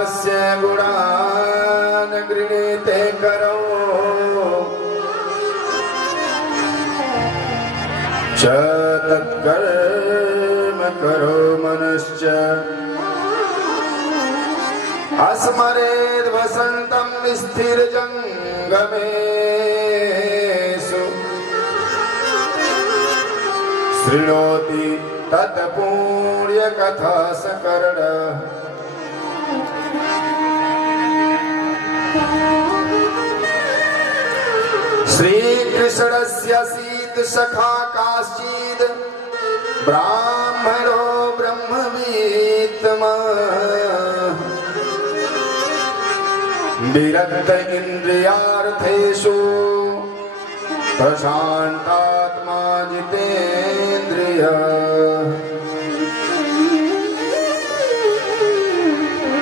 तस्य गुणान् गृणीते करो च तत्कर्म करो मनश्च अस्मरेद् वसन्तं स्थिरजङ्गमेषु शृणोति तत्पुण्यकथा सकर्णः श्रीकृष्णस्य सखा काश्चिद् ब्राह्मणो ब्रह्मवित्तमः विरक्त इन्द्रियार्थेषु प्रशान्तात्मा जितेन्द्रियः।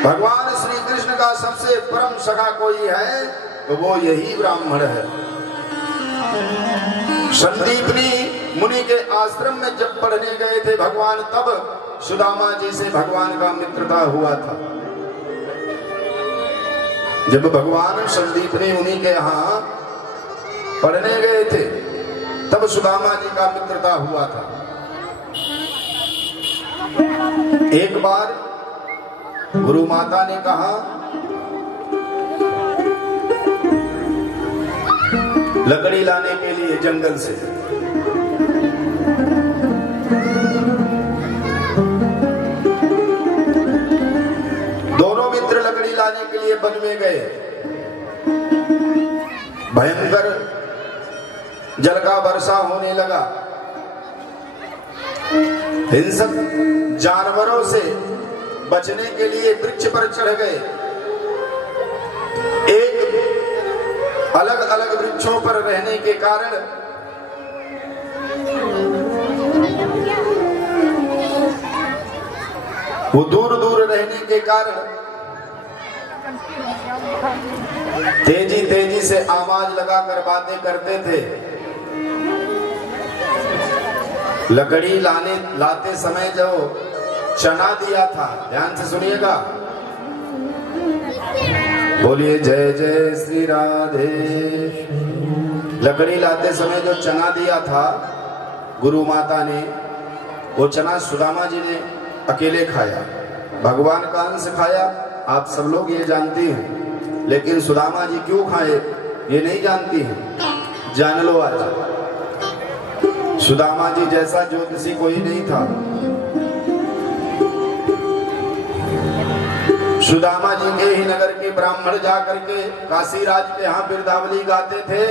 भगवान श्री कृष्ण का सबसे परम सखा कोई है तो वो यही ब्राह्मण है। संदीपनी मुनि के आश्रम में जब पढ़ने गए थे भगवान, तब सुदामा जी से भगवान का मित्रता हुआ था। जब भगवान संदीपनी मुनि के यहाँ पढ़ने गए थे तब सुदामा जी का मित्रता हुआ था। एक बार गुरु माता ने कहा लकड़ी लाने के लिए जंगल से। दोनों मित्र लकड़ी लाने के लिए वन में गए। भयंकर जल का वर्षा होने लगा। हिंसक जानवरों से बचने के लिए वृक्ष पर चढ़ गए। एक अलग अलग वृक्षों पर रहने के कारण वो दूर दूर रहने के कारण तेजी तेजी से आवाज लगाकर बातें करते थे। लकड़ी लाते समय जो चना दिया था, ध्यान से सुनिएगा, बोलिए जय जय श्री राधे। लकड़ी लाते समय जो चना दिया था गुरु माता ने, वो चना सुदामा जी ने अकेले खाया। भगवान का अंश खाया, आप सब लोग ये जानती हैं, लेकिन सुदामा जी क्यों खाए ये नहीं जानती हैं। जान लो आज। सुदामा जी जैसा ज्योतिषी कोई नहीं था। सुदामा जी के ही नगर के ब्राह्मण जाकर के काशीराज के यहाँ बिरदावली गाते थे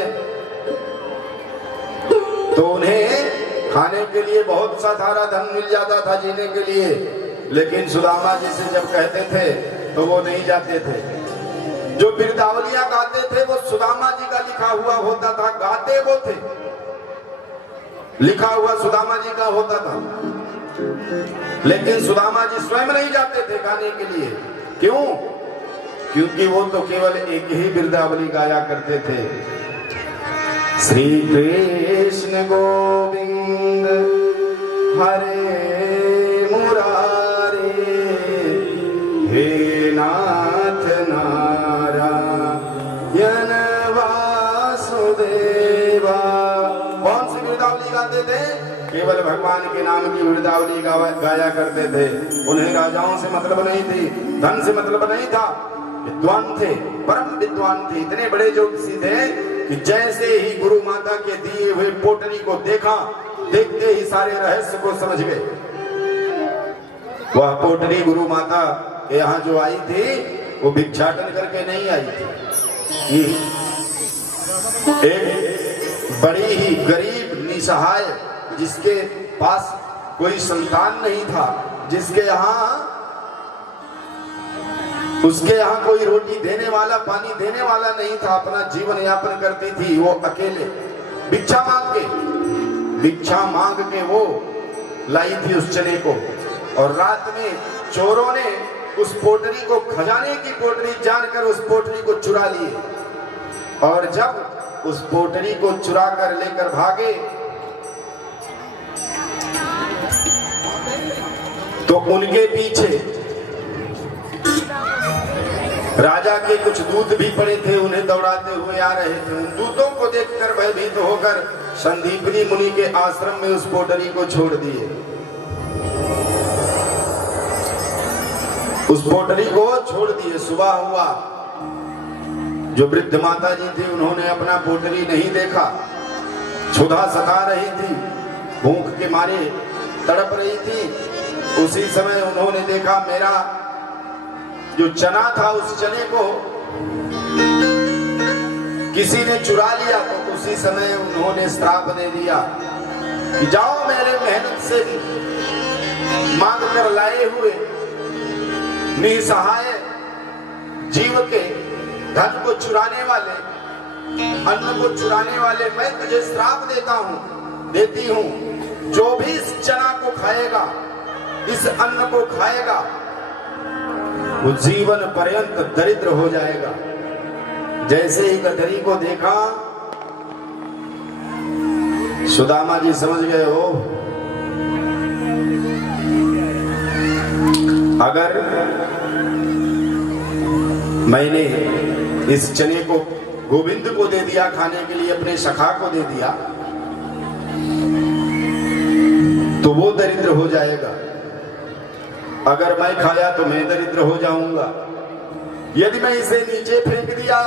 तो उन्हें खाने के लिए बहुत सा सारा धन मिल जाता था जीने के लिए, लेकिन सुदामा जी से जब कहते थे तो वो नहीं जाते थे। जो बिरदावलियां गाते थे वो सुदामा जी का लिखा हुआ होता था, गाते वो थे, लिखा हुआ सुदामा जी का होता था, लेकिन सुदामा जी स्वयं नहीं जाते थे गाने के लिए। क्यों? क्योंकि वो तो केवल एक ही बिरदावली गाया करते थे, श्री कृष्ण गोविंद हरे मुरारे हे नाथ नारायण वासुदेवा। कौन सी बिरदावली गाते थे? केवल भगवान के नाम की बिरदावली गाया करते थे। उन्हें राजाओं से मतलब नहीं थी, धन से मतलब नहीं था। विद्वान थे, परम विद्वान थे, इतने बड़े ज्योतिषी थे कि जैसे ही गुरु माता के दिए हुए पोटली को देखा, देखते ही सारे रहस्य को समझ गए। वह पोटली गुरु माता के यहाँ जो आई थी वो भिक्षाटन करके नहीं आई थी। एक बड़ी ही गरीब निसहाय, जिसके पास कोई संतान नहीं था, उसके यहाँ कोई रोटी देने वाला, पानी देने वाला नहीं था, अपना जीवन यापन करती थी वो अकेले भिक्षा मांग के वो लाई थी उस चने को। और रात में चोरों ने उस पोटली को खजाने की पोटली जानकर उस पोटली को चुरा लिए, और जब उस पोटली को चुरा कर लेकर भागे तो उनके पीछे माता के कुछ दूत भी पड़े थे, उन्हें दौड़ाते हुए आ रहे थे। उन दूतों को देखकर भयभीत होकर संदीपनी मुनि के आश्रम में उस पोटरी को छोड़ दिए। उस पोटरी को छोड़ दिए। सुबह हुआ, जो वृद्ध माता जी थी उन्होंने अपना पोटरी नहीं देखा। क्षुधा सता रही थी, भूख के मारे तड़प रही थी। उसी समय उन्होंने देखा मेरा जो चना था उस चने को किसी ने चुरा लिया। तो उसी समय उन्होंने श्राप दे दिया कि जाओ मेरे मेहनत से मांग कर लाए हुए निसहाय जीव के धन को चुराने वाले, अन्न को चुराने वाले, मैं तुझे श्राप देती हूं। जो भी इस चना को खाएगा, इस अन्न को खाएगा, वो जीवन पर्यंत दरिद्र हो जाएगा। जैसे ही गठरी को देखा सुदामा जी समझ गए हो, अगर मैंने इस चने को गोविंद को दे दिया खाने के लिए, अपने सखा को दे दिया, तो वो दरिद्र हो जाएगा। अगर मैं खाया तो मैं दरिद्र हो जाऊंगा। यदि मैं इसे नीचे फेंक दिया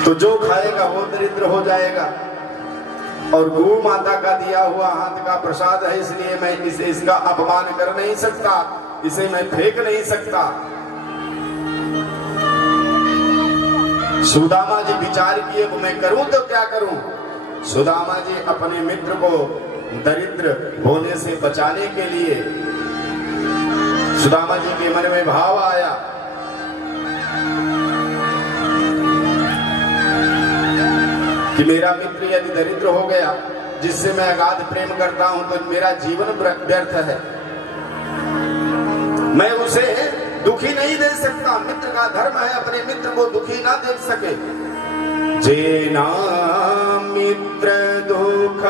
तो जो खाएगा वो दरिद्र हो जाएगा। और गौ माता का दिया हुआ हाथ का प्रसाद है, इसलिए मैं इसका अपमान कर नहीं सकता, इसे मैं फेंक नहीं सकता। सुदामा जी विचार किए, मैं करूं तो क्या करूं। सुदामा जी अपने मित्र को दरिद्र होने से बचाने के लिए, सुदामा जी के मन में भाव आया कि मेरा मित्र यदि दरिद्र हो गया, जिससे मैं अगाध प्रेम करता हूं, तो मेरा जीवन व्यर्थ है। मैं उसे दुखी नहीं दे सकता। मित्र का धर्म है अपने मित्र को दुखी ना देख सके। जेना मित्र दुख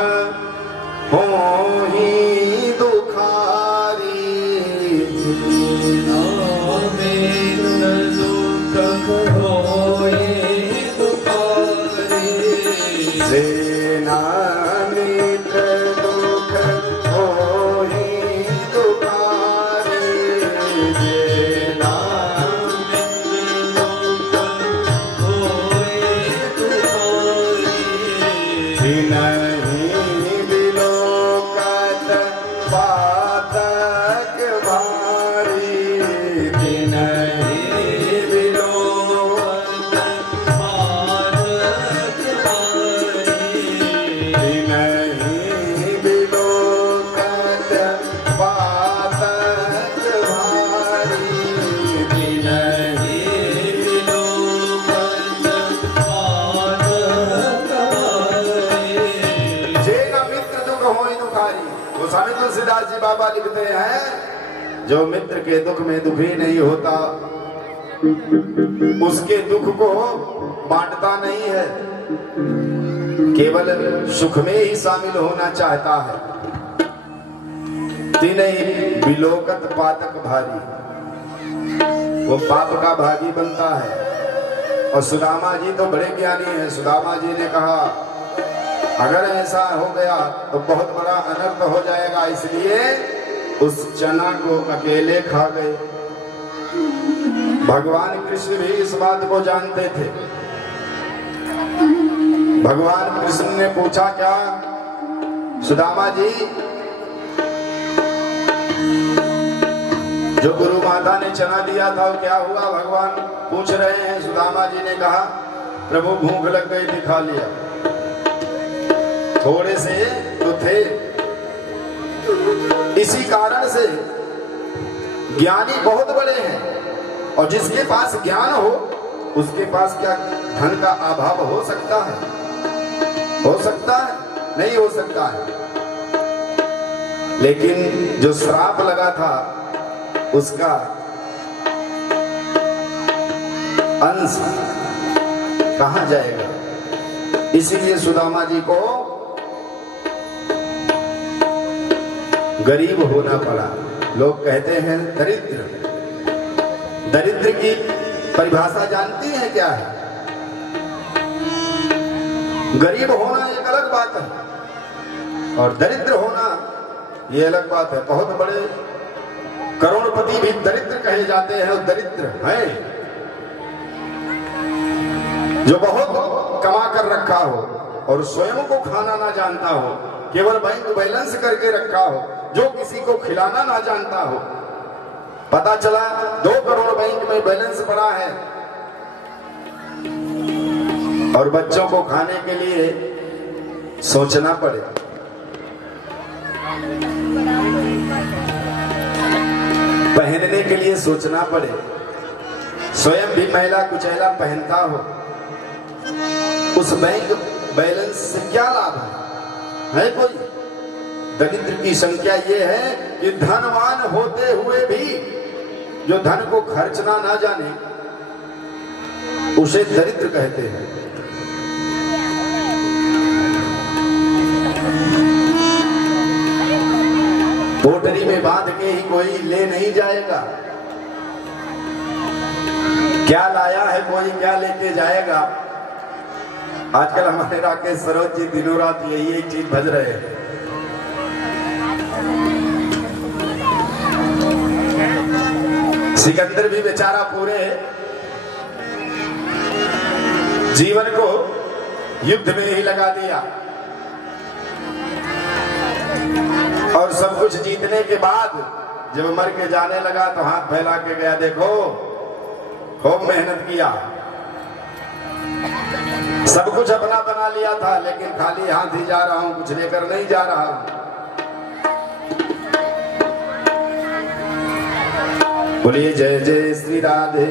हो ही दुखारी, जेना मित्र दुख हो ही दुखारी, जेना मित्र दुख हो ही दुखारी, जेना मित्र दुख हो ही दुखारी, नहीं बिलोकत पातक भारी, नहीं बिलोकत पातक भारी, नहीं बिलोकत पातक भारी, नहीं बिलोकत पातक भारी। जेना मित्र दुख होई दुखारी। गोस्वामी तुलसीदास जी बाबा लिखते हैं, जो मित्र के दुख में दुखी नहीं होता, उसके दुख को बांटता नहीं है, केवल सुख में ही शामिल होना चाहता है। तिनहि बिलोकत पातक भारी, वो पाप का भागी बनता है। और सुदामा जी तो बड़े ज्ञानी हैं। सुदामा जी ने कहा अगर ऐसा हो गया तो बहुत बड़ा अनर्थ हो जाएगा, इसलिए उस चना को अकेले खा गए। भगवान कृष्ण भी इस बात को जानते थे। भगवान कृष्ण ने पूछा, क्या सुदामा जी, जो गुरु माता ने चना दिया था वो क्या हुआ? भगवान पूछ रहे हैं। सुदामा जी ने कहा, प्रभु भूख लग गई थी, खा लिया। थोड़े से तो थे। इसी कारण से ज्ञानी बहुत बड़े हैं, और जिसके पास ज्ञान हो उसके पास क्या धन का अभाव हो सकता है? हो सकता है? नहीं हो सकता है। लेकिन जो श्राप लगा था उसका अंश कहां जाएगा? इसीलिए सुदामा जी को गरीब होना पड़ा। लोग कहते हैं दरिद्र, दरिद्र की परिभाषा जानती हैं क्या है? गरीब होना एक अलग बात है और दरिद्र होना ये अलग बात है। बहुत बड़े करोड़पति भी दरिद्र कहे जाते हैं और दरिद्र हैं। जो बहुत कमा कर रखा हो और स्वयं को खाना ना जानता हो, केवल बैंक बैलेंस करके रखा हो, जो किसी को खिलाना ना जानता हो। पता चला 2 करोड़ बैंक में बैलेंस पड़ा है और बच्चों को खाने के लिए सोचना पड़े। पहनने के लिए सोचना पड़े, स्वयं भी मैला कुचैला पहनता हो, उस बैंक बैलेंस से क्या लाभ है कोई? दरिद्र की संख्या ये है कि धनवान होते हुए भी जो धन को खर्चना ना जाने उसे दरिद्र कहते हैं। पोटरी में बांध के ही कोई ले नहीं जाएगा। क्या लाया है कोई, क्या लेके जाएगा? आजकल हमारे राकेश सरोज जी दिनों रात यही एक चीज भज रहे हैं। सिकंदर भी बेचारा पूरे जीवन को युद्ध में ही लगा दिया और सब कुछ जीतने के बाद जब मर के जाने लगा तो हाथ फैला के गया, देखो खूब मेहनत किया, सब कुछ अपना बना लिया था, लेकिन खाली हाथ ही जा रहा हूं, कुछ लेकर नहीं जा रहा हूं। बोलिए जय जय श्री राधे।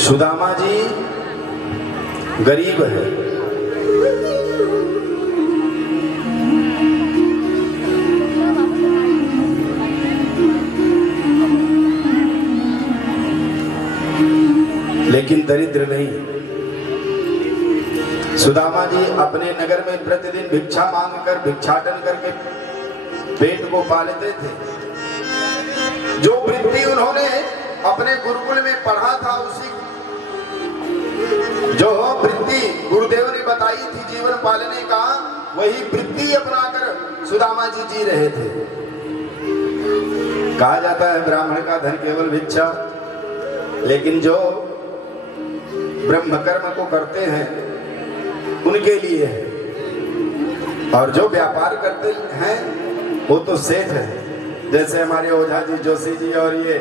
सुदामा जी गरीब है, लेकिन दरिद्र नहीं। सुदामा जी अपने नगर में प्रतिदिन भिक्षा मांगकर भिक्षाटन करके पेट को पालते थे। जो वृत्ति उन्होंने अपने गुरुकुल में पढ़ा था, उसी जो वृत्ति गुरुदेव ने बताई थी जीवन पालने का, वही वृत्ति अपनाकर सुदामा जी जी रहे थे। कहा जाता है ब्राह्मण का धन केवल भिक्षा, लेकिन जो ब्रह्म कर्म को करते हैं उनके लिए है, और जो व्यापार करते हैं वो तो सेठ है। जैसे हमारे ओझा जी, जोशी जी और ये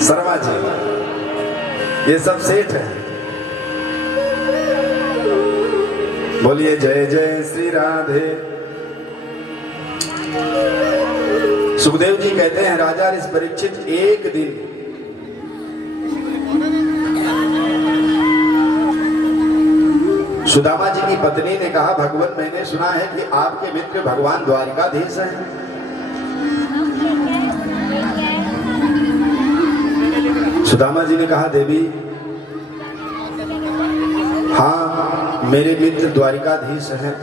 शर्मा जी, ये सब सेठ है। बोलिए जय जय श्री राधे। सुखदेव जी कहते हैं राजा ऋषि परीक्षित एक दिन सुदामा जी की पत्नी ने कहा, भगवान मैंने सुना है कि आपके मित्र भगवान द्वारिकाधीश हैं। सुदामा जी ने कहा, देवी हाँ मेरे मित्र द्वारिकाधीश हैं।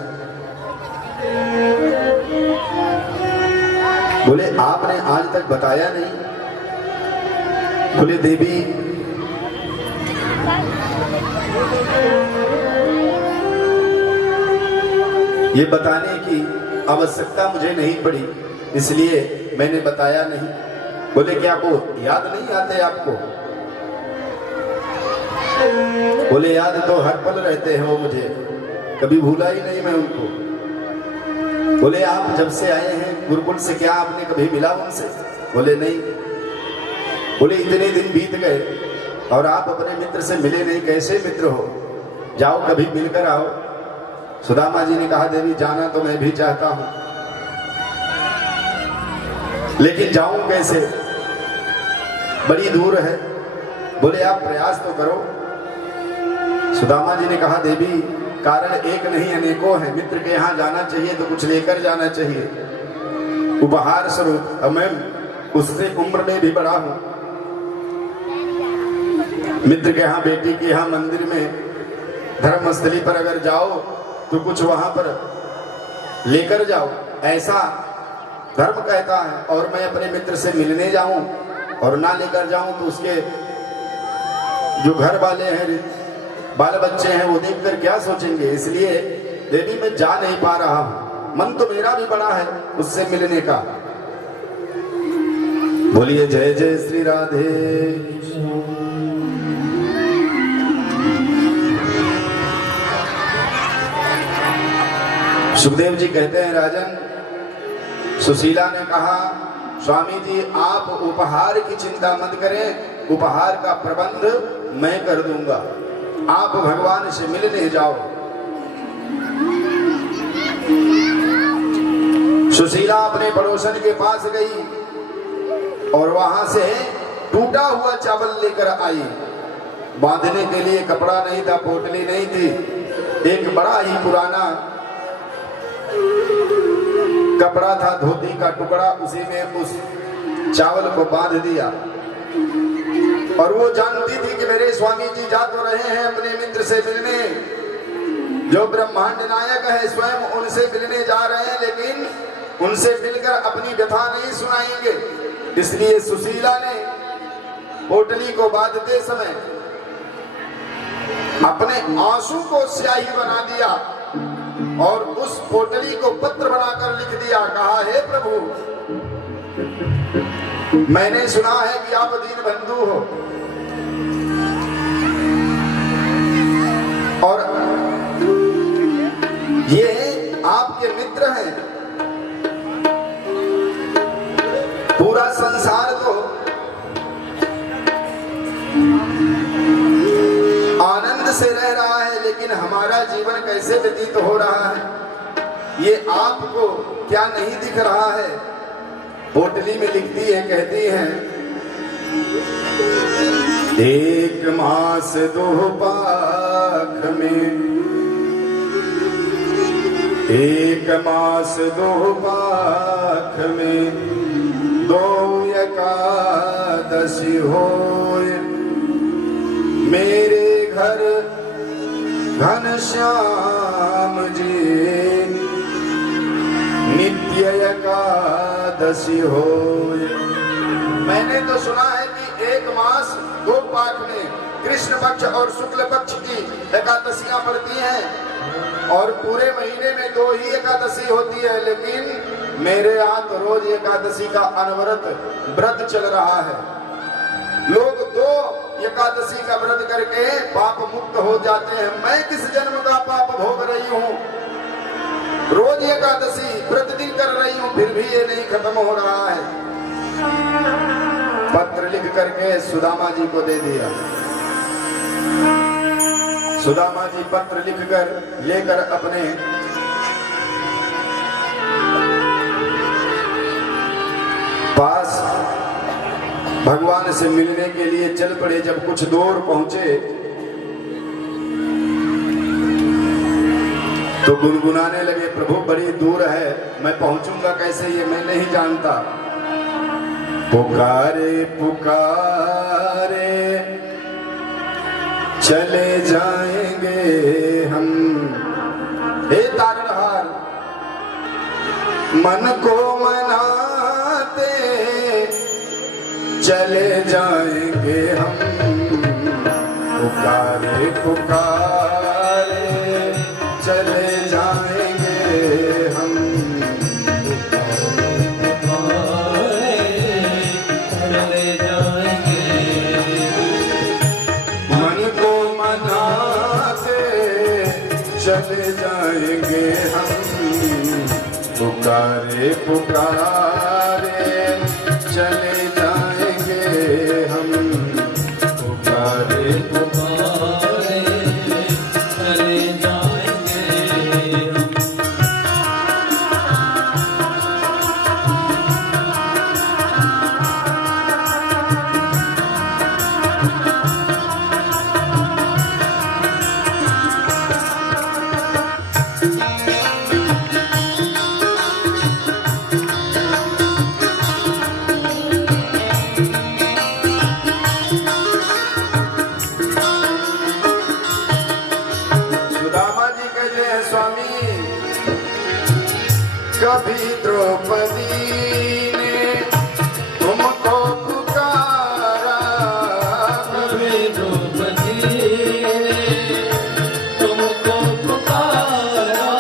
बोले आपने आज तक बताया नहीं। बोले देवी ये बताने की आवश्यकता मुझे नहीं पड़ी, इसलिए मैंने बताया नहीं। बोले क्या वो याद नहीं आते आपको? बोले याद तो हर पल रहते हैं वो मुझे, कभी भूला ही नहीं मैं उनको। बोले आप जब से आए हैं गुरुकुल से क्या आपने कभी मिला उनसे? बोले नहीं। बोले इतने दिन बीत गए और आप अपने मित्र से मिले नहीं, कैसे मित्र हो? जाओ कभी मिलकर आओ। सुदामा जी ने कहा, देवी जाना तो मैं भी चाहता हूं, लेकिन जाऊं कैसे, बड़ी दूर है। बोले आप प्रयास तो करो। सुदामा जी ने कहा, देवी कारण एक नहीं अनेकों हैं। मित्र के यहाँ जाना चाहिए तो कुछ लेकर जाना चाहिए, उपहार स्वरूप। अब मैं उससे उम्र में भी बड़ा हूं। मित्र के यहाँ, बेटी के यहाँ मंदिर में धर्मस्थली पर अगर जाओ तो कुछ वहां पर लेकर जाओ। ऐसा धर्म कहता है, और मैं अपने मित्र से मिलने जाऊं और ना लेकर जाऊं तो उसके जो घर वाले हैं, बाल बच्चे हैं, वो देखकर क्या सोचेंगे। इसलिए देवी मैं जा नहीं पा रहा हूं, मन तो मेरा भी बड़ा है उससे मिलने का। बोलिए जय जय श्री राधे। सुखदेव जी कहते हैं, राजन, सुशीला ने कहा स्वामी जी आप उपहार की चिंता मत करें, उपहार का प्रबंध मैं कर दूंगा, आप भगवान से मिलने जाओ। सुशीला अपने पड़ोसन के पास गई और वहां से टूटा हुआ चावल लेकर आई। बांधने के लिए कपड़ा नहीं था, पोटली नहीं थी, एक बड़ा ही पुराना कपड़ा था, धोती का टुकड़ा, उसी में उस चावल को बांध दिया। और वो जानती थी कि मेरे स्वामी जी जा तो रहे हैं अपने मित्र से मिलने, जो ब्रह्मांड नायक है स्वयं उनसे मिलने जा रहे हैं, लेकिन उनसे मिलकर अपनी व्यथा नहीं सुनाएंगे। इसलिए सुशीला ने पोटली को बांधते समय अपने आंसू को स्याही बना दिया और उस पोटली को पत्र बनाकर लिख दिया। कहा, हे प्रभु, मैंने सुना है कि आप दीन बंधु हो और ये आपके मित्र हैं। पूरा संसार तो आनंद से रह रहा है, लेकिन हमारा जीवन कैसे व्यतीत हो रहा है ये आपको क्या नहीं दिख रहा है। पोटली में लिखती है, कहती है, एक मास दो पाख में, एक मास दो पाख में, दो एकादशी होए, मेरे घर घनश्याम जी नित्य एकादशी होए। मैंने तो सुना है कि एक मास दो पाठ में कृष्ण पक्ष और शुक्ल पक्ष की एकादशियां पड़ती हैं और पूरे महीने में दो ही एकादशी होती है, लेकिन मेरे यहाँ तो रोज एकादशी का अनवरत व्रत चल रहा है। लोग दो एकादशी का व्रत करके पाप मुक्त हो जाते हैं। मैं किस जन्म का पाप भोग रही हूँ, रोज एकादशी प्रतिदिन कर रही हूँ, फिर भी ये नहीं खत्म हो रहा है। पत्र लिख करके सुदामा जी को दे दिया। सुदामा जी पत्र लिखकर लेकर अपने पास भगवान से मिलने के लिए चल पड़े। जब कुछ दूर पहुंचे तो गुनगुनाने लगे, प्रभु बड़ी दूर है, मैं पहुंचूंगा कैसे ये मैं नहीं जानता। पुकारे पुकारे चले जाएंगे हम, हे तारणहार मन को मनाते चले जाएंगे हम। पुकारे पुकारे चले जाएंगे हम, पुकारे चले जाएंगे, मन को मनाते चले जाएंगे हम। पुकारे पुकारे चले जाएंगे हम, पुकारे पुकारे चले जाएंगे हम। कभी द्रौपदी ने तुमको पुकारा, कभी द्रौपदी ने तुमको पुकारा,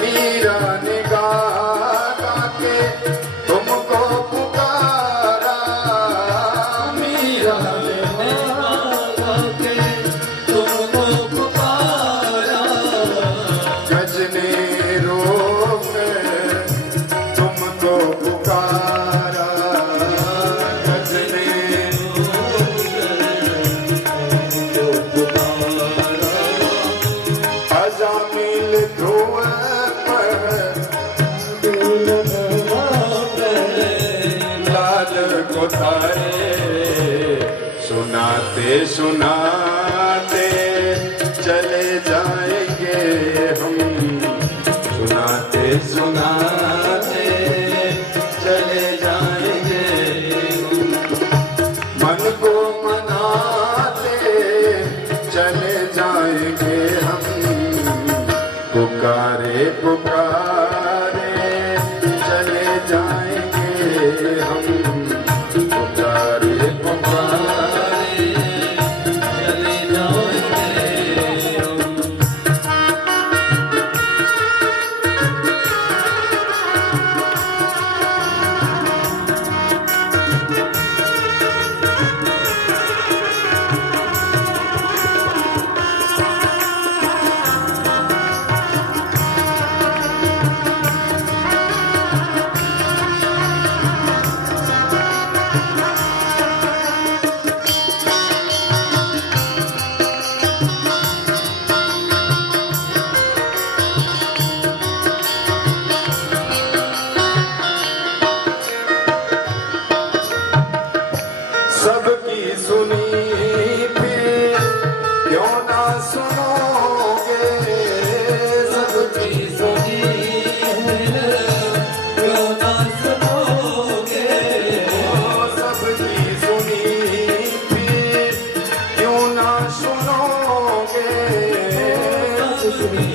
मीरा ने गा के तुमको पुकारा, मीरा ने गा के तुमको पुकारा, गज ने रोक तुमको पुकारा, गज ने अजामिल ध्रुव पर लाल को तारे, सुनाते सुनाते चले जाएंगे हम, सुनाते सुनाते चले जाएंगे हम, मन को मनाते चले जाएंगे हम, पुकारे पुकारे चले जाएंगे हम, पुकारे पुकारे चले जाएंगे हम। सबकी सुनी फिर क्यों ना सुनोगे, सबकी सुनी क्यों ना सुनोगे, सबकी सुनी फिर क्यों ना सुनोगे, सुनी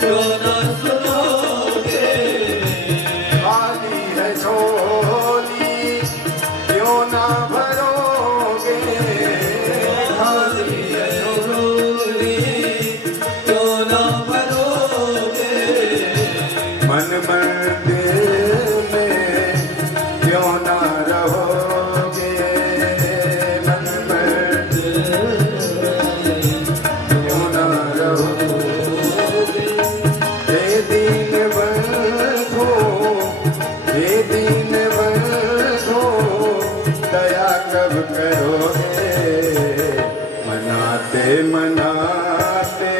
क्यों ना सुनोगे, खाली है झोली क्यों ना भरोगे, खाली है झोली क्यों ना भरोगे, मन मंदिर में क्यों ना रहोगे, मन मंदिर क्यों ना रहोगे, हे दीन बंधु, हे दीन बंधु दया कब करोगे, मनाते मनाते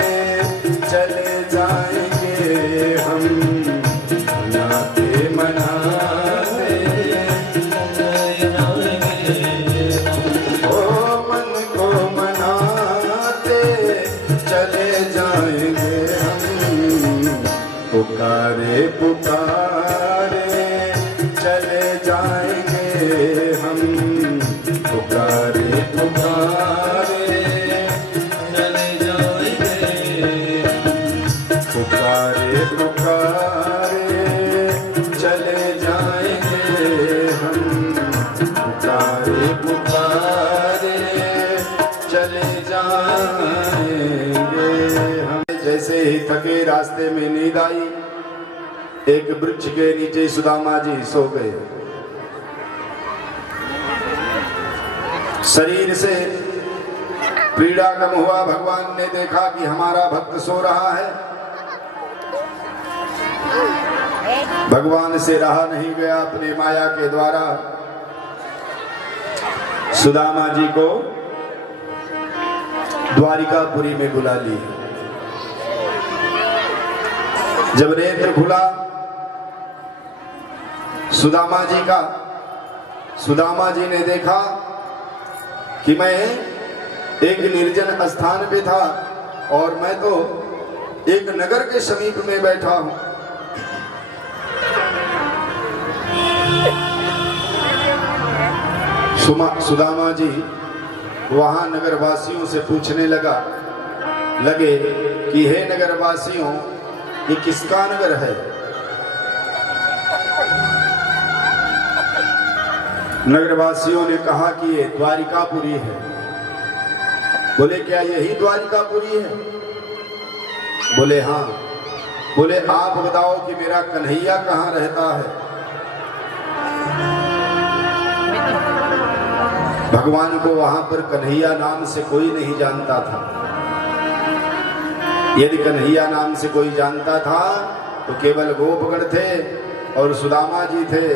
चले जाएंगे हम, मनाते मनाते ओ मन को मनाते चले जाएंगे हम, पुकारे पुकारे चले जाएंगे हम, पुकारे पुकारे चले जाएंगे, पुकारे पुकारे चले जाएंगे हम, पुकारे पुकारे चले जाएंगे हम। जैसे ही थके रास्ते में नींद आई, एक वृक्ष के नीचे सुदामा जी सो गए। शरीर से पीड़ा कम हुआ, भगवान ने देखा कि हमारा भक्त सो रहा है, भगवान से रहा नहीं गया, अपने माया के द्वारा सुदामा जी को द्वारिकापुरी में बुला ली। जब नेत्र खुला सुदामा जी का, सुदामा जी ने देखा कि मैं एक निर्जन स्थान पे था और मैं तो एक नगर के समीप में बैठा हूं। सुदामा जी वहां नगरवासियों से पूछने लगे कि हे नगरवासियों, ये किसका नगर है? नगरवासियों ने कहा कि ये द्वारिकापुरी है। बोले क्या यही द्वारिकापुरी है? बोले हाँ। बोले आप बताओ कि मेरा कन्हैया कहाँ रहता है? भगवान को वहां पर कन्हैया नाम से कोई नहीं जानता था। यदि कन्हैया नाम से कोई जानता था तो केवल गोपगण थे और सुदामा जी थे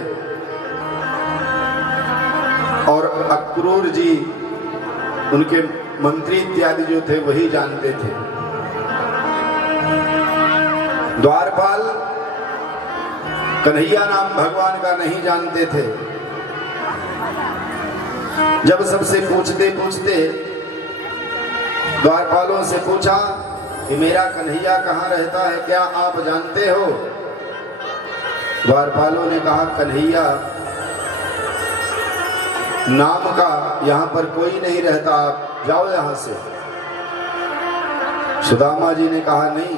और अक्रूर जी, उनके मंत्री इत्यादि जो थे वही जानते थे। द्वारपाल कन्हैया नाम भगवान का नहीं जानते थे। जब सबसे पूछते पूछते द्वारपालों से पूछा कि मेरा कन्हैया कहाँ रहता है, क्या आप जानते हो? द्वारपालों ने कहा कन्हैया नाम का यहाँ पर कोई नहीं रहता, आप जाओ यहाँ से। सुदामा जी ने कहा नहीं,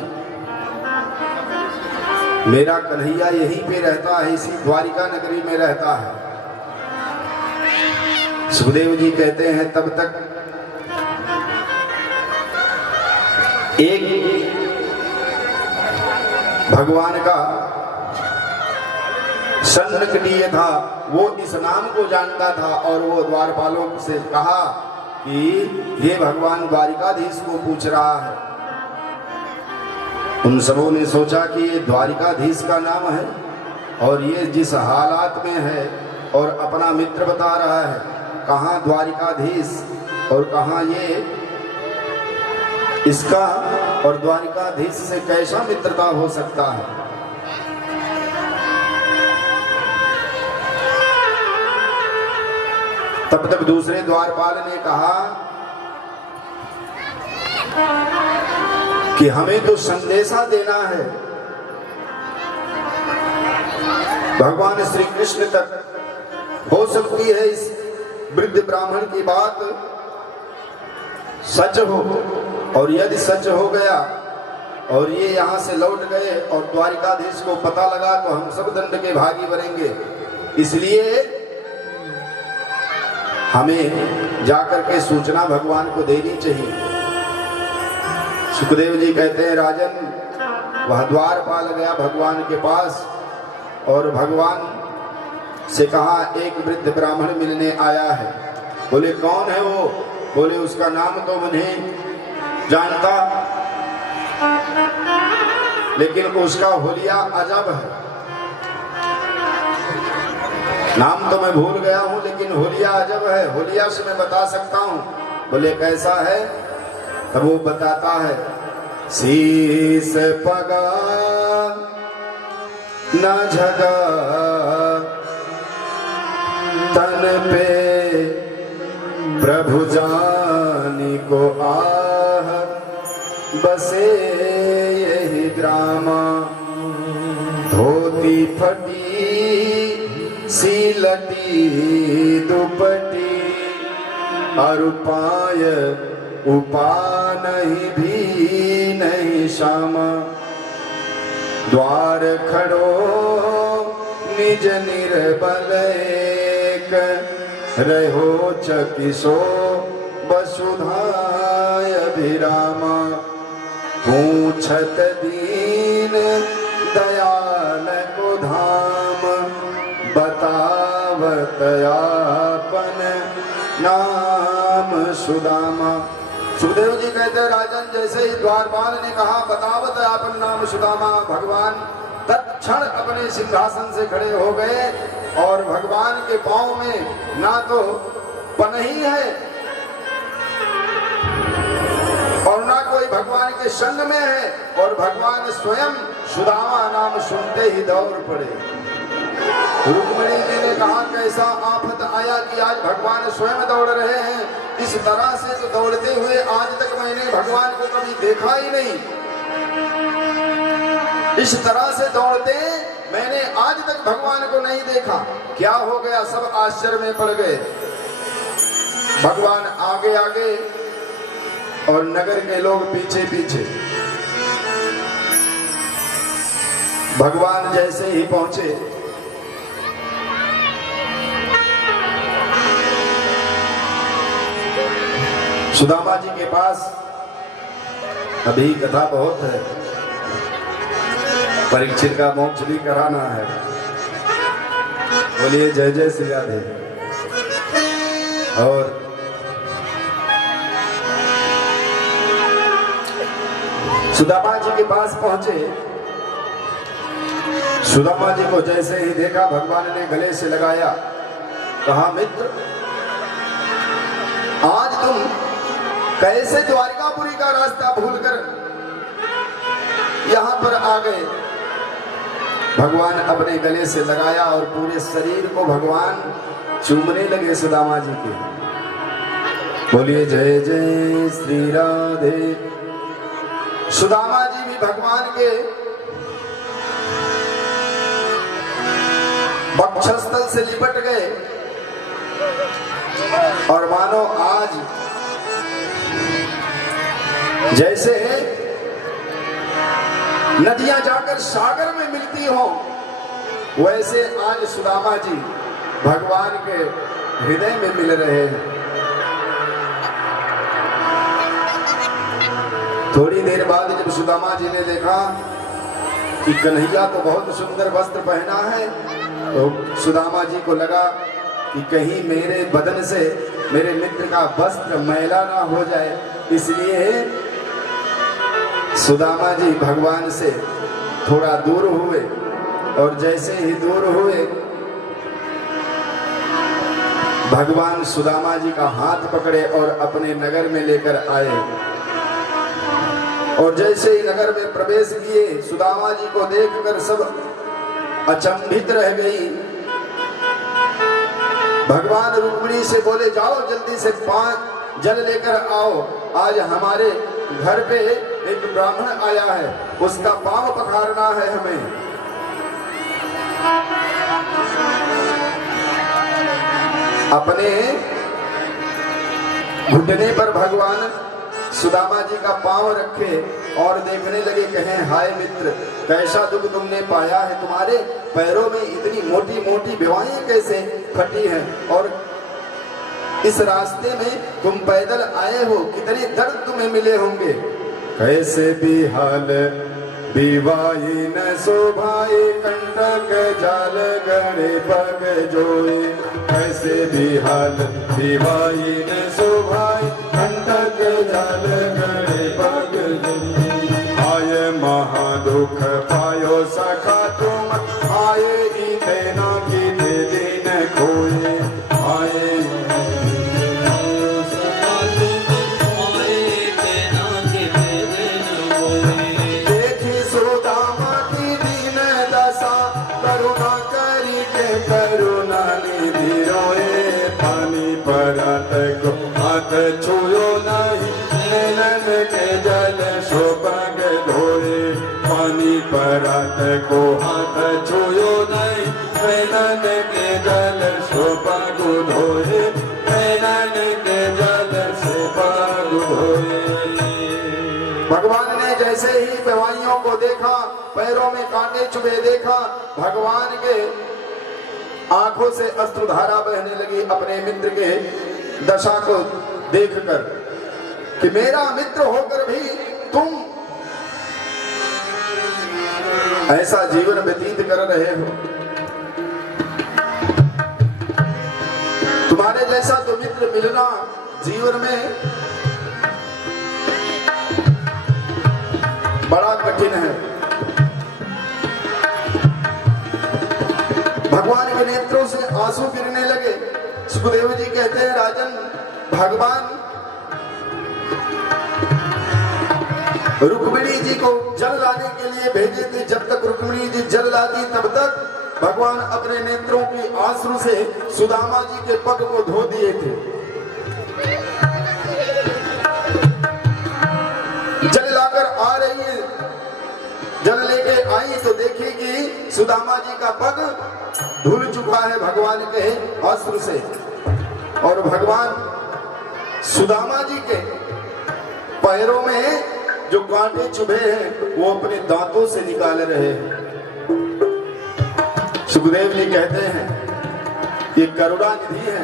मेरा कन्हैया यहीं पे रहता है, इसी द्वारिका नगरी में रहता है। सुखदेव जी कहते हैं तब तक एक भगवान का सन्नकटीय था, वो इस नाम को जानता था और वो द्वारपालों से कहा कि ये भगवान द्वारिकाधीश को पूछ रहा है। उन सबों ने सोचा कि ये द्वारिकाधीश का नाम है और ये जिस हालात में है और अपना मित्र बता रहा है, कहाँ द्वारिकाधीश और कहाँ ये, इसका और द्वारिकाधीश से कैसा मित्रता हो सकता है? तब तक दूसरे द्वारपाल ने कहा कि हमें तो संदेशा देना है भगवान श्री कृष्ण तक। हो सकती है इस वृद्ध ब्राह्मण की बात सच हो, और यदि सच हो गया और ये यहाँ से लौट गए और द्वारिकाधीश को पता लगा तो हम सब दंड के भागी बनेंगे। इसलिए हमें जाकर के सूचना भगवान को देनी चाहिए। सुखदेव जी कहते हैं राजन, वह द्वारपाल गया भगवान के पास और भगवान से कहा एक वृद्ध ब्राह्मण मिलने आया है। बोले कौन है वो? बोले उसका नाम तो मैं नहीं जानता, लेकिन उसका होलिया अजब है। नाम तो मैं भूल गया हूं लेकिन होलिया अजब है, होलिया से मैं बता सकता हूं। बोले कैसा है? तब वो बताता है, शीस पगा न झगा तन पे प्रभु जानी को आह, बसे यही ग्रामा धोती फटी सीलटी दुपटी अरुपाय उपा नहीं भी नहीं श्यामा द्वार खड़ो निज निर्बल एक रहो चकिसो वसुधाय अभिरामा पूछत दीन दयाल को धाम बतावत आपन नाम सुदामा। सुखदेव जी कहते हैं राजन, जैसे ही द्वारपाल ने कहा बतावत आपन नाम सुदामा, भगवान तत्क्षण अपने सिंहासन से खड़े हो गए और भगवान के पांव में ना तो पनही है और ना कोई भगवान के संग में है, और भगवान स्वयं सुदामा नाम सुनते ही दौड़ पड़े। रुक्मिणी जी ने कहा कैसा आफत आया कि आज भगवान स्वयं दौड़ रहे हैं। इस तरह से तो दौड़ते हुए आज तक मैंने भगवान को कभी देखा ही नहीं। इस तरह से दौड़ते मैंने आज तक भगवान को नहीं देखा। क्या हो गया? सब आश्चर्य में पड़ गए। भगवान आगे आगे और नगर के लोग पीछे पीछे। भगवान जैसे ही पहुंचे सुदामा जी के पास, अभी कथा बहुत है, परीक्षित का मोक्ष भी कराना है। बोलिए जय जय श्री राधे। और सुदामा जी के पास पहुंचे, सुदामा जी को जैसे ही देखा भगवान ने गले से लगाया, कहा मित्र आज तुम कैसे द्वारिकापुरी का रास्ता भूलकर यहां पर आ गए। भगवान अपने गले से लगाया और पूरे शरीर को भगवान चूमने लगे सुदामा जी के। बोलिए जय जय श्री राधे। सुदामा जी भी भगवान के वक्षस्थल से लिपट गए और मानो आज जैसे नदियां जाकर सागर में मिलती हो, वैसे आज सुदामा जी भगवान के हृदय में मिल रहे हैं। थोड़ी देर बाद जब सुदामा जी ने देखा कि कन्हैया तो बहुत सुंदर वस्त्र पहना है, तो सुदामा जी को लगा कि कहीं मेरे बदन से मेरे मित्र का वस्त्र मैला ना हो जाए, इसलिए सुदामा जी भगवान से थोड़ा दूर हुए और जैसे ही दूर हुए भगवान सुदामा जी का हाथ पकड़े और अपने नगर में लेकर आए। और जैसे ही नगर में प्रवेश किए, सुदामा जी को देखकर सब अचंभित रह गई। भगवान रुक्मिणी से बोले जाओ जल्दी से 5 जल लेकर आओ, आज हमारे घर पे एक ब्राह्मण आया है, उसका पांव पखारना है हमें। अपने घुटने पर भगवान सुदामा जी का पांव रखे और देखने लगे, कहें हाय मित्र कैसा दुख तुमने पाया है, तुम्हारे पैरों में इतनी मोटी मोटी बेवाएं कैसे फटी हैं, और इस रास्ते में तुम पैदल आए हो, कितने दर्द तुम्हें मिले होंगे। कैसे भी हाल विवाही न शोभाए, कंटक जाल गणे पग जोए। कैसे भी हाल विवाही न शोभाए, कंटक जाल गणे पग जोए। आए महादुख पायो सखा तुम, आए इतना की दिन खोए। आए हाथ छुयो नहीं, नैनन के जल शोभग धोए। पानी परात को हाथ छुयो नहीं, नैनन के जल शोभग धोए। नैनन के जल शोभग धोए। भगवान ने जैसे ही बेवाइयों को देखा, पैरों में कांटे चुभे देखा, भगवान के आंखों से अश्रुधारा बहने लगी अपने मित्र के दशा को देखकर कि मेरा मित्र होकर भी तुम ऐसा जीवन व्यतीत कर रहे हो। तुम्हारे जैसा तो मित्र मिलना जीवन में बड़ा कठिन है। भगवान के नेत्रों से आंसू गिरने लगे। सुखदेव जी कहते हैं राजन, भगवान रुक्मिणी जी को जल लाने के लिए भेजे थे। जब तक रुक्मिणी जी जल लाती तब तक भगवान अपने नेत्रों की आंसू से सुदामा जी के पग को धो दिए थे। जल लाकर आ रही है, जल लेके आई तो देखी कि सुदामा जी का पग धुल चुका है भगवान के अस्त्र से, और भगवान सुदामा जी के पैरों में जो कांटे चुभे हैं वो अपने दांतों से निकाल रहे हैं। सुखदेव जी कहते हैं ये करुणानिधि है।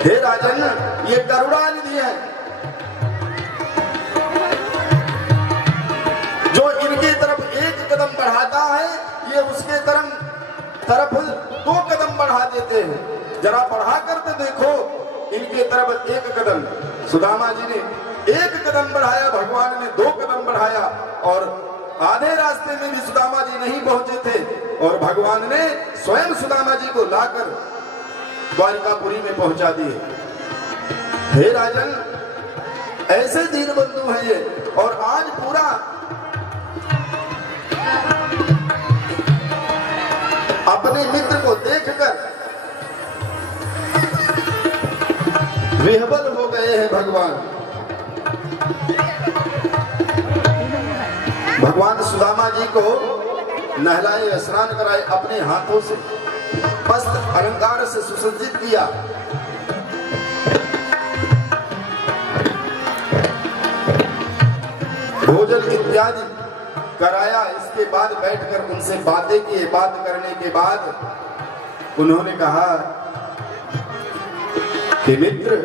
हे राजन, ये करुणानिधि है जो इनकी तरफ एक कदम बढ़ाता है, ये उसके तरफ 2 कदम बढ़ा देते हैं। जरा बढ़ा कर तो देखो इनके तरफ 1 कदम। सुदामा जी ने 1 कदम बढ़ाया, भगवान ने 2 कदम बढ़ाया और आधे रास्ते में भी सुदामा जी नहीं पहुंचे थे और भगवान ने स्वयं सुदामा जी को लाकर द्वारिकापुरी में पहुंचा दिए। हे राजन, ऐसे दीनबंधु हैं ये। और आज पूरा अपने मित्र को देखकर विह्वल हो गए हैं भगवान। भगवान सुदामा जी को नहलाए, स्नान कराए, अपने हाथों से वस्त्र अलंकार से सुसज्जित किया। भोजन इत्यादि कराया। इसके बाद बैठकर उनसे बातें किए। बात करने के बाद उन्होंने कहा कि मित्र,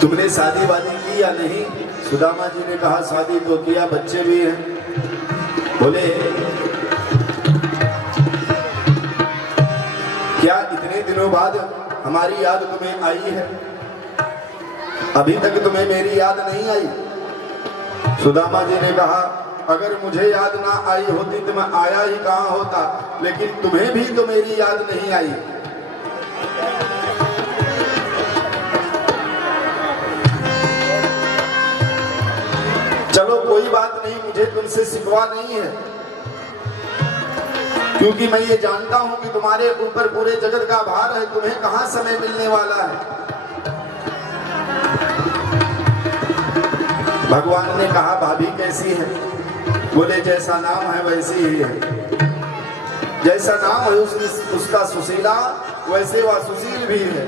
तुमने शादी वादी की या नहीं? सुदामा जी ने कहा शादी तो किया, बच्चे भी हैं। बोले क्या इतने दिनों बाद हमारी याद तुम्हें आई है? अभी तक तुम्हें मेरी याद नहीं आई? सुदामा जी ने कहा अगर मुझे याद ना आई होती तो मैं आया ही कहां होता, लेकिन तुम्हें भी तो मेरी याद नहीं आई। चलो कोई बात नहीं, मुझे तुमसे शिकवा नहीं है, क्योंकि मैं ये जानता हूं कि तुम्हारे ऊपर पूरे जगत का भार है, तुम्हें कहां समय मिलने वाला है। भगवान ने कहा भाभी कैसी है? बोले जैसा नाम है वैसी ही है। जैसा नाम है उसका सुशीला, वैसे वह सुशील भी है।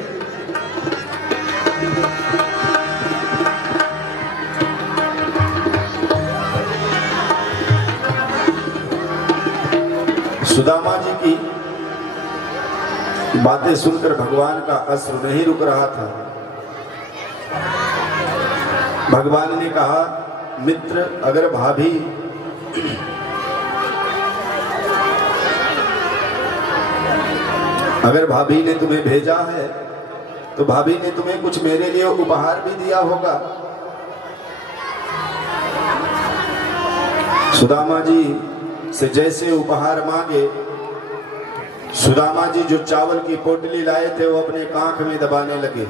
सुदामा जी की बातें सुनकर भगवान का अश्रु नहीं रुक रहा था। भगवान ने कहा मित्र, अगर भाभी ने तुम्हें भेजा है तो भाभी ने तुम्हें कुछ मेरे लिए उपहार भी दिया होगा। सुदामा जी से जैसे उपहार मांगे, सुदामा जी जो चावल की पोटली लाए थे वो अपने कांख में दबाने लगे।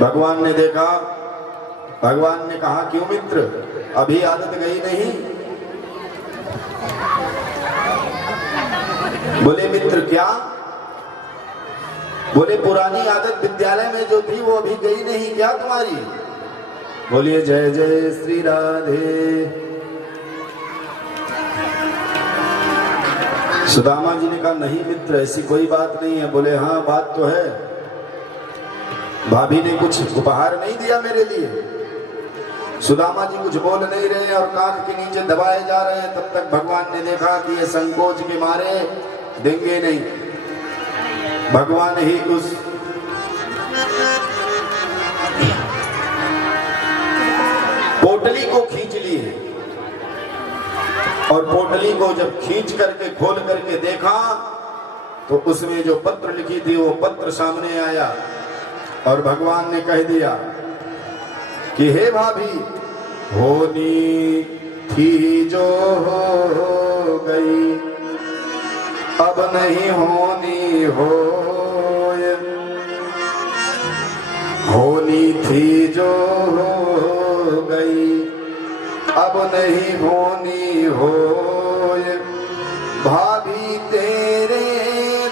भगवान ने देखा, भगवान ने कहा क्यों मित्र, अभी आदत गई नहीं? बोले मित्र क्या? बोले पुरानी आदत विद्यालय में जो थी वो अभी गई नहीं क्या तुम्हारी? बोलिए जय जय श्री राधे। सुदामा जी ने कहा नहीं मित्र, ऐसी कोई बात नहीं है। बोले हाँ बात तो है, भाभी ने कुछ उपहार नहीं दिया मेरे लिए। सुदामा जी कुछ बोल नहीं रहे और कांख के नीचे दबाए जा रहे हैं। तब तक भगवान ने देखा कि ये संकोच के मारे देंगे नहीं। भगवान ही उस पोटली को खींच लिए और पोटली को जब खींच करके खोल करके देखा तो उसमें जो पत्र लिखी थी वो पत्र सामने आया और भगवान ने कह दिया कि हे भाभी, होनी थी जो हो गई, अब नहीं होनी होए। होनी थी जो हो गई, अब नहीं होनी होए। भाभी तेरे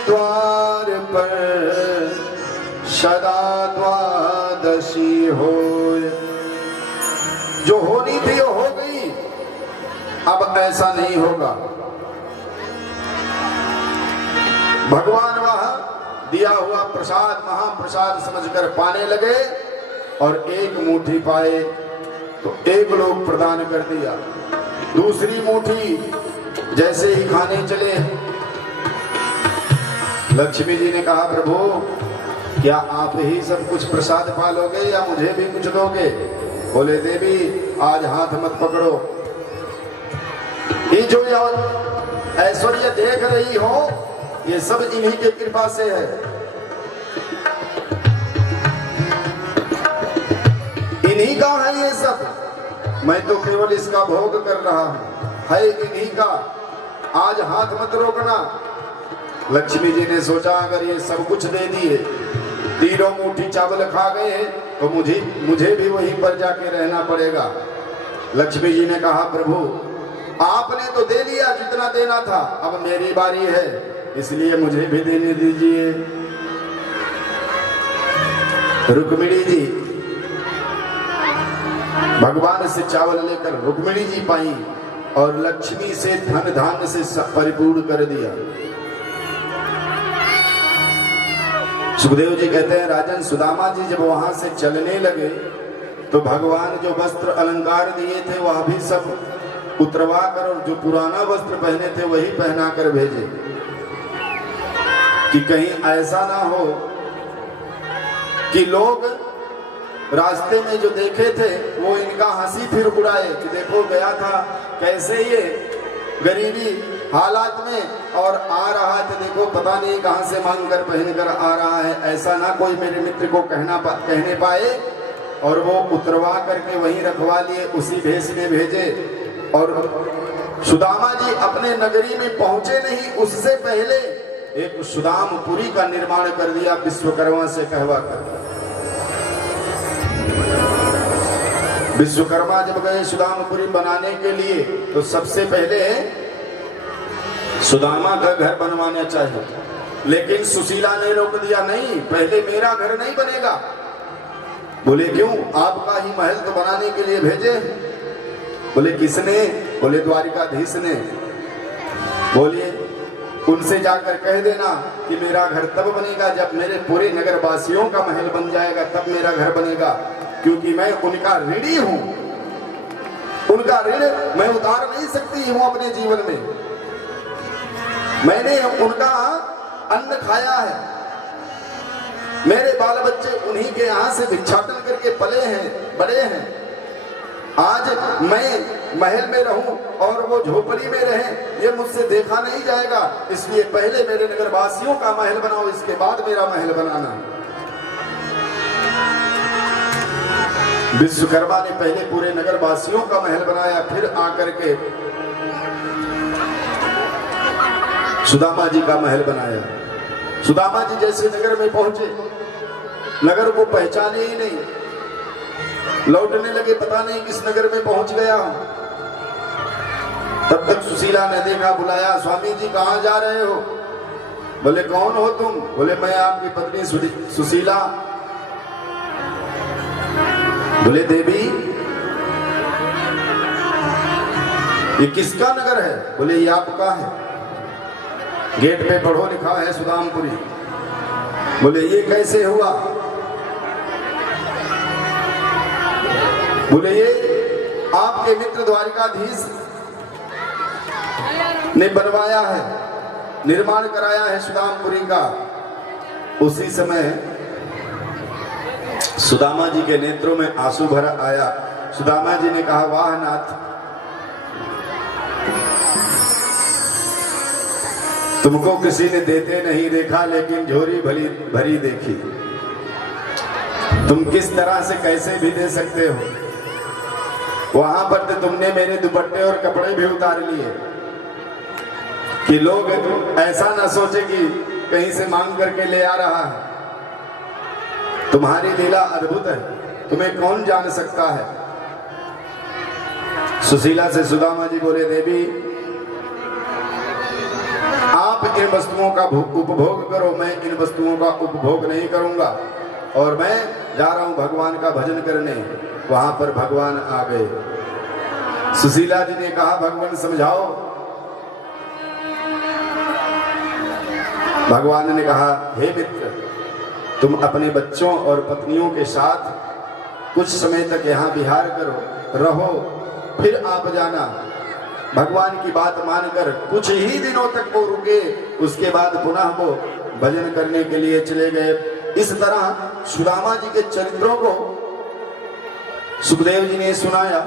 द्वार पर सदा द्वादशी होए। जो होनी थी वो हो गई, अब ऐसा नहीं होगा। भगवान वह दिया हुआ प्रसाद महाप्रसाद समझकर पाने लगे और एक मुट्ठी पाए तो एक लोग प्रदान कर दिया। दूसरी मुट्ठी जैसे ही खाने चले, लक्ष्मी जी ने कहा प्रभु क्या आप ही सब कुछ प्रसाद पालोगे या मुझे भी कुछ दोगे? बोले देवी आज हाथ मत पकड़ो, ये जो ऐश्वर्य देख रही हो ये सब इन्हीं के कृपा से है। इन्हीं का है ये सब, मैं तो केवल इसका भोग कर रहा हूं, है इन्हीं का, आज हाथ मत रोकना। लक्ष्मी जी ने सोचा अगर ये सब कुछ दे दिए, तीनों मुट्ठी चावल खा गए तो मुझे भी वहीं पर जाके रहना पड़ेगा। लक्ष्मी जी ने कहा प्रभु आपने तो दे लिया जितना देना था, अब मेरी बारी है, इसलिए मुझे भी देने दीजिए। रुक्मिणी जी भगवान से चावल लेकर रुक्मिणी जी पाई और लक्ष्मी से धन धान्य से परिपूर्ण कर दिया। सुखदेव जी कहते हैं राजन सुदामा जी जब वहां से चलने लगे तो भगवान जो वस्त्र अलंकार दिए थे वह भी सब उतरवा कर और जो पुराना वस्त्र पहने थे वही पहना कर भेजे कि कहीं ऐसा ना हो कि लोग रास्ते में जो देखे थे वो इनका हंसी फिर उड़ाए कि देखो गया था कैसे ये गरीबी हालात में और आ रहा है, देखो पता नहीं कहां से मांग कर पहन कर आ रहा है, ऐसा ना कोई मेरे मित्र को कहने पाए। और वो उतरवा करके वहीं रखवा लिए, उसी भेष में भेजे। और सुदामा जी अपने नगरी में पहुंचे नहीं उससे पहले एक सुदामपुरी का निर्माण कर दिया विश्वकर्मा से कहवा कर। विश्वकर्मा जब गए सुदामपुरी बनाने के लिए तो सबसे पहले सुदामा का घर बनवाना चाहिए, लेकिन सुशीला ने रोक दिया, नहीं पहले मेरा घर नहीं बनेगा। बोले क्यों? आपका ही महल तो बनाने के लिए भेजे। बोले किसने? बोले द्वारिकाधीश ने। बोलिए उनसे जाकर कह देना कि मेरा घर तब बनेगा जब मेरे पूरे नगर वासियों का महल बन जाएगा, तब मेरा घर बनेगा, क्योंकि मैं उनका ऋणी हूं। उनका ऋण मैं उतार नहीं सकती हूं अपने जीवन में। मैंने उनका अन्न खाया है, मेरे बाल बच्चे उन्हीं के यहाँ से भिक्षाटन करके पले हैं, बड़े हैं। आज मैं महल में रहूं और वो झोपड़ी में रहे, ये मुझसे देखा नहीं जाएगा, इसलिए पहले मेरे नगर वासियों का महल बनाओ, इसके बाद मेरा महल बनाना। विश्वकर्मा ने पहले पूरे नगर वासियों का महल बनाया, फिर आकर के सुदामा जी का महल बनाया। सुदामा जी जैसे नगर में पहुंचे, नगर को पहचाने ही नहीं, लौटने लगे, पता नहीं किस नगर में पहुंच गया हूं। तब तक सुशीला ने देखा, बुलाया, स्वामी जी कहां जा रहे हो? बोले कौन हो तुम? बोले मैं आपकी पत्नी सुशीला। बोले देवी ये किसका नगर है? बोले ये आपका है, गेट पे पढ़ो लिखा है सुदामपुरी। बोले ये कैसे हुआ? बोले ये आपके मित्र द्वारिकाधीश ने बनवाया है, निर्माण कराया है सुदामपुरी का। उसी समय सुदामा जी के नेत्रों में आंसू भर आया। सुदामा जी ने कहा वाह नाथ, तुमको किसी ने देते नहीं देखा, लेकिन झोरी भरी देखी। तुम किस तरह से कैसे भी दे सकते हो? वहां पर तो तुमने मेरे दुपट्टे और कपड़े भी उतार लिए कि लोग ऐसा ना सोचे कि कहीं से मांग करके ले आ रहा है। तुम्हारी लीला अद्भुत है, तुम्हें कौन जान सकता है। सुशीला से सुदामा जी बोले देवी आप इन वस्तुओं का उपभोग करो, मैं इन वस्तुओं का उपभोग नहीं करूंगा, और मैं जा रहा हूं भगवान का भजन करने। वहां पर भगवान आ गए। सुशीला जी ने कहा भगवान समझाओ। भगवान ने कहा हे मित्र, तुम अपने बच्चों और पत्नियों के साथ कुछ समय तक यहाँ विहार करो, रहो, फिर आप जाना। भगवान की बात मानकर कुछ ही दिनों तक वो रुके, उसके बाद पुनः वो भजन करने के लिए चले गए। इस तरह सुदामा जी के चरित्रों को सुखदेव जी ने सुनाया।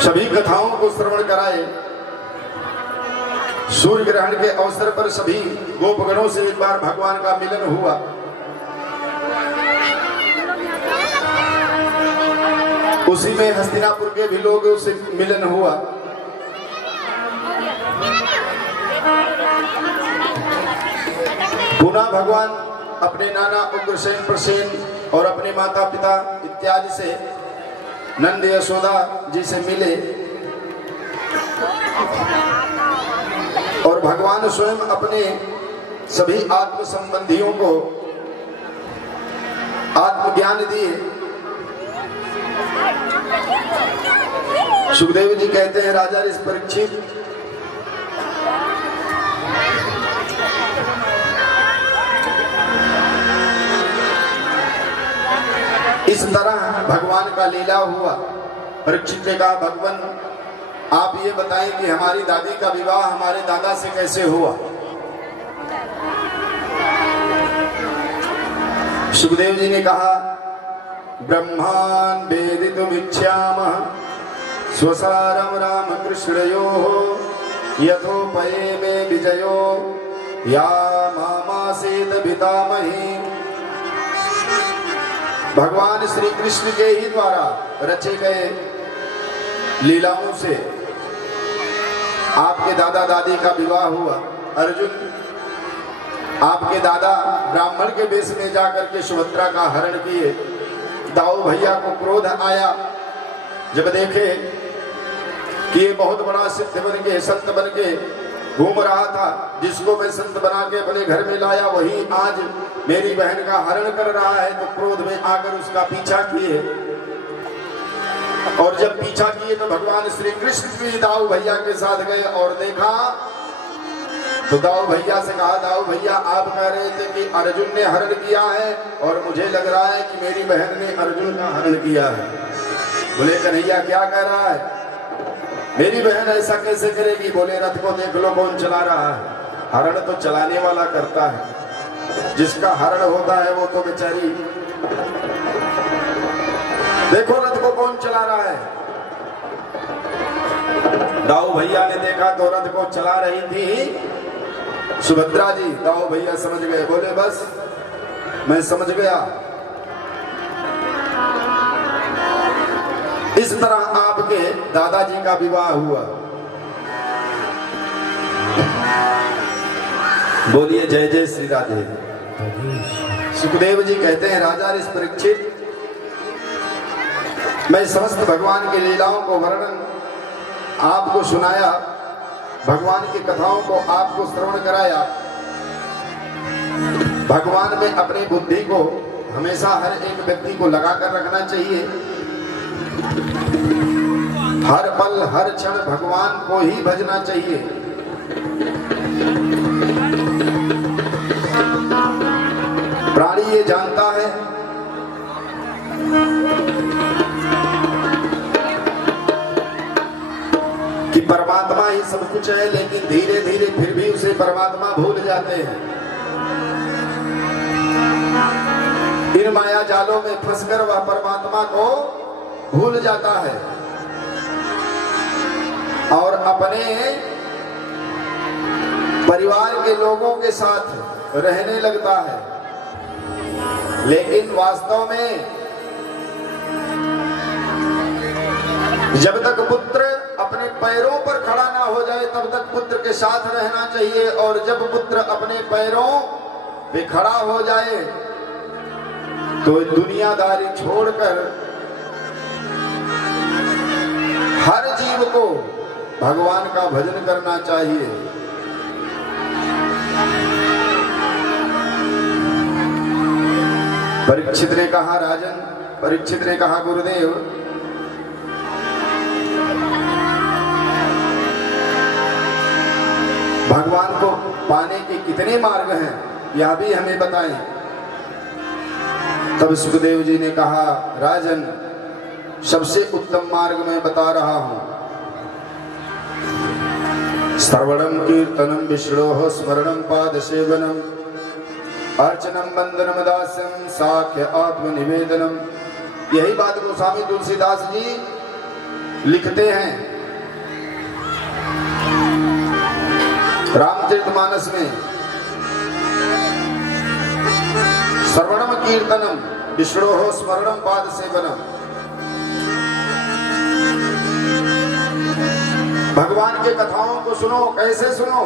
सभी कथाओं को श्रवण कराए। सूर्य ग्रहण के अवसर पर सभी गोपगणों से एक बार भगवान का मिलन हुआ। उसी में हस्तिनापुर के भी लोगों से मिलन हुआ। पुनः भगवान अपने नाना उग्रसेन, प्रसेन और अपने माता पिता इत्यादि से नंद यशोदा जी से मिले और भगवान स्वयं अपने सभी आत्म संबंधियों को आत्मज्ञान दिए। सुखदेव जी कहते हैं, राजा ऋषि परीक्षित, इस तरह भगवान का लीला हुआ। परीक्षित ने कहा, भगवान आप ये बताएं कि हमारी दादी का विवाह हमारे दादा से कैसे हुआ। सुखदेव जी ने कहा, ब्रह्मान वेदितुमिच्छामः स्वसारम राम कृष्णयोः यथोपये में विजयो या मामासेत पितामही। भगवान श्री कृष्ण के ही द्वारा रचे गए लीलाओं से आपके दादा दादी का विवाह हुआ। अर्जुन, आपके दादा ब्राह्मण के वेश में जाकर के सुभद्रा का हरण किए। दाऊ भैया को क्रोध आया जब देखे कि ये बहुत बड़ा सिद्ध बन के, संत बन के घूम रहा था, जिसको मैं संत बना के अपने घर में लाया वही आज मेरी बहन का हरण कर रहा है। तो क्रोध में आकर उसका पीछा किए और जब पीछा किए तो भगवान श्री कृष्ण भी दाऊ भैया के साथ गए और देखा तो दाऊ भैया से कहा, दाऊ भैया आप कह रहे थे कि अर्जुन ने हरण किया है और मुझे लग रहा है कि मेरी बहन ने अर्जुन का हरण किया है। बोले, कन्हैया क्या कह रहा है, मेरी बहन ऐसा कैसे करेगी। बोले, रथ को देख लो कौन चला रहा है। हरण तो चलाने वाला करता है, जिसका हरण होता है वो तो बेचारी, देखो रथ को कौन चला रहा है। दाऊ भैया ने देखा तो रथ को चला रही थी सुभद्रा जी। दाऊ भैया समझ गए, बोले बस मैं समझ गया। इस तरह आपके दादाजी का विवाह हुआ। बोलिए जय जय श्री राधे। सुखदेव जी कहते हैं, राजा ऋषि परीक्षित, मैं समस्त भगवान की लीलाओं को वर्णन आपको सुनाया, भगवान की कथाओं को आपको श्रवण कराया। भगवान में अपनी बुद्धि को हमेशा हर एक व्यक्ति को लगाकर रखना चाहिए। हर पल हर क्षण भगवान को ही भजना चाहिए। प्राणी ये जानता है कि परमात्मा ही सब कुछ है, लेकिन धीरे धीरे फिर भी उसे परमात्मा भूल जाते हैं। इन माया जालों में फंसकर वह परमात्मा को भूल जाता है और अपने परिवार के लोगों के साथ रहने लगता है, लेकिन वास्तव में जब तक पुत्र अपने पैरों पर खड़ा ना हो जाए तब तक पुत्र के साथ रहना चाहिए, और जब पुत्र अपने पैरों पे खड़ा हो जाए तो दुनियादारी छोड़कर हर जीव को भगवान का भजन करना चाहिए। परीक्षित ने कहा, राजन, परीक्षित ने कहा, गुरुदेव, भगवान को पाने के कितने मार्ग हैं, यह भी हमें बताएं। तब सुखदेव जी ने कहा, राजन, सबसे उत्तम मार्ग मैं बता रहा हूं। श्रवणम कीर्तनम विष्णोः स्मरणम पाद सेवनम अर्चनम वंदनम दास्यम साख्य आत्मनिवेदनम। यही बात गोस्वामी तुलसीदास जी लिखते हैं रामचरितमानस में। श्रवणम कीर्तनम विष्णोः स्मरणम पाद सेवनम। भगवान के कथाओं को सुनो। कैसे सुनो?